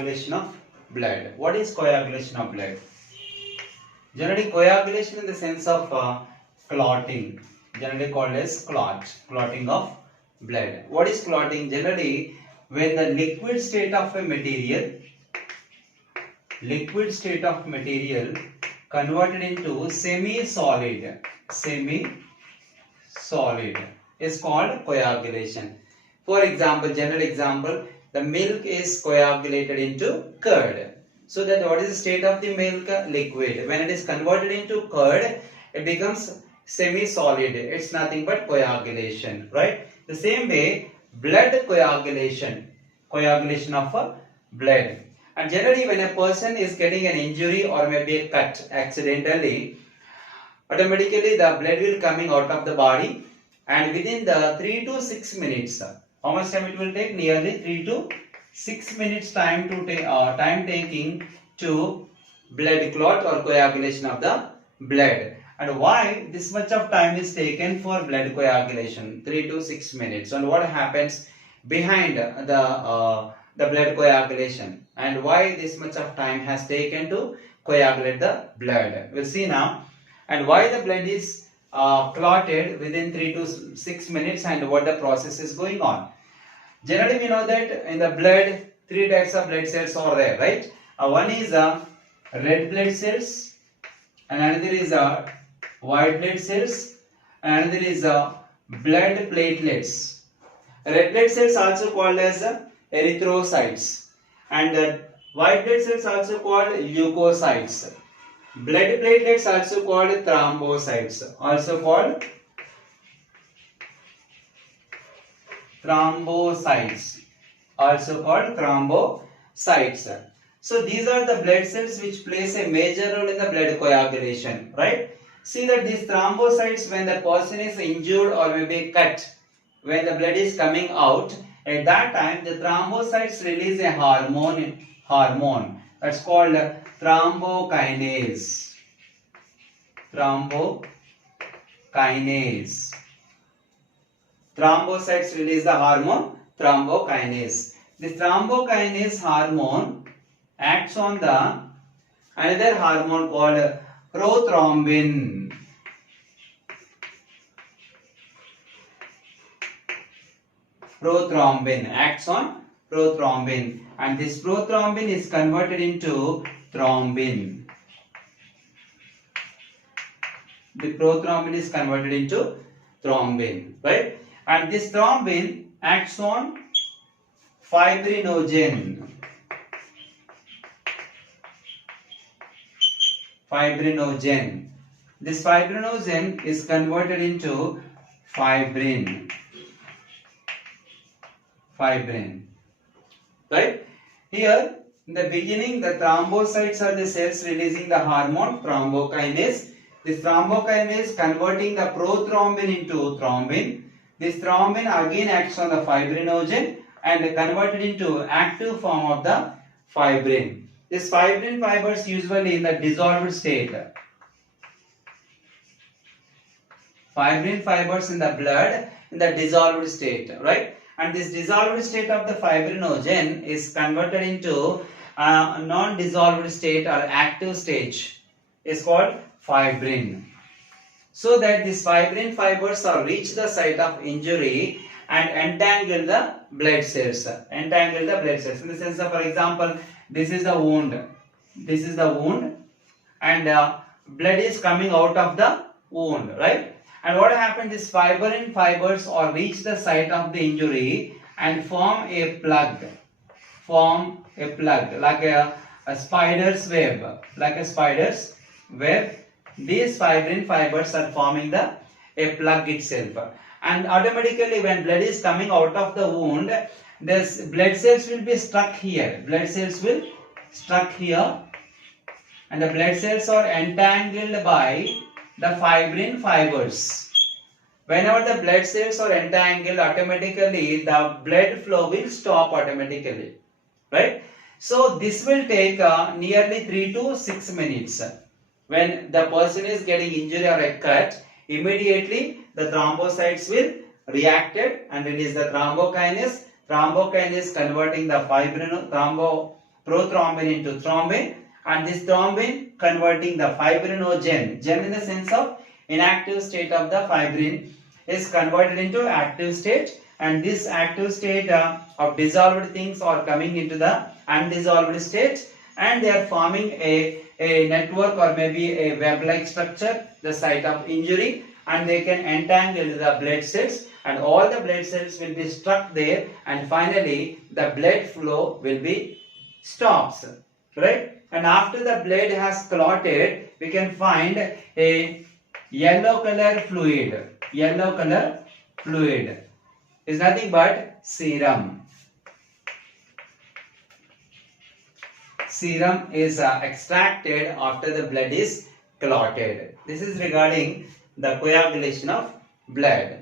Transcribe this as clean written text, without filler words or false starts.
coagulation of blood. What is coagulation of blood? Generally, coagulation in the sense of clotting, generally called as clotting of blood. What is clotting? Generally, when the liquid state of material converted into semi-solid is called coagulation. For example, general example, the milk is coagulated into curd. So that what is the state of the milk? Liquid. When it is converted into curd, it becomes semi-solid. It's nothing but coagulation, right? The same way, blood coagulation of blood. And generally, when a person is getting an injury or maybe a cut accidentally, automatically the blood will coming out of the body, and within the 3 to 6 minutes, how much time it will take? Nearly 3 to 6 minutes time taking to blood clot or coagulation of the blood. And why this much of time is taken for blood coagulation? 3 to 6 minutes. And what happens behind the blood coagulation? And why this much of time has taken to coagulate the blood? We'll see now. And why the blood is clotted within 3 to 6 minutes, and what the process is going on. Generally, we know that in the blood, 3 types of blood cells are there, right? One is red blood cells, another is white blood cells, another is blood platelets. Red blood cells also called as erythrocytes, and white blood cells also called leukocytes. Blood platelets also called thrombocytes. So these are the blood cells which plays a major role in the blood coagulation, right? See that these thrombocytes, when the person is injured or maybe cut, when the blood is coming out, at that time the thrombocytes release a hormone that's called thrombokinase. Thrombocytes release the hormone thrombokinase. This thrombokinase hormone acts on the another hormone called prothrombin. Acts on prothrombin, and this prothrombin is converted into thrombin. The prothrombin is converted into thrombin, right? And this thrombin acts on fibrinogen. This fibrinogen is converted into fibrin. Right? Here, in the beginning, the thrombocytes are the cells releasing the hormone thrombokinase. This thrombokinase converting the prothrombin into thrombin. This thrombin again acts on the fibrinogen and converted into active form of the fibrin. This fibrin fibers usually in the dissolved state. Fibrin fibers in the blood in the dissolved state, right? And this dissolved state of the fibrinogen is converted into a non-dissolved state or active stage is called fibrin. So that these fibrin fibers are reach the site of injury and entangle the blood cells. In the sense of, for example, this is the wound, and blood is coming out of the wound, right? And what happened is fibrin fibers or reach the site of the injury and form a plug like a spider's web, These fibrin fibers are forming a plug itself, and automatically when blood is coming out of the wound, this blood cells will be stuck here. And the blood cells are entangled by the fibrin fibers. Whenever the blood cells are entangled, automatically the blood flow will stop automatically, right? So this will take nearly 3 to 6 minutes. When the person is getting injury or a cut, immediately the thrombocytes will react and release the thrombokinase. Thrombokinase converting the prothrombin into thrombin, and this thrombin converting the fibrinogen, gen in the sense of inactive state of the fibrin, is converted into active state, and this active state of dissolved things are coming into the undissolved state, and they are forming a network or maybe a web-like structure, the site of injury, and they can entangle the blood cells, and all the blood cells will be stuck there, and finally the blood flow will be stops, right? And after the blood has clotted, we can find a yellow color fluid. Yellow color fluid is nothing but serum. Serum is extracted after the blood is clotted. This is regarding the coagulation of blood.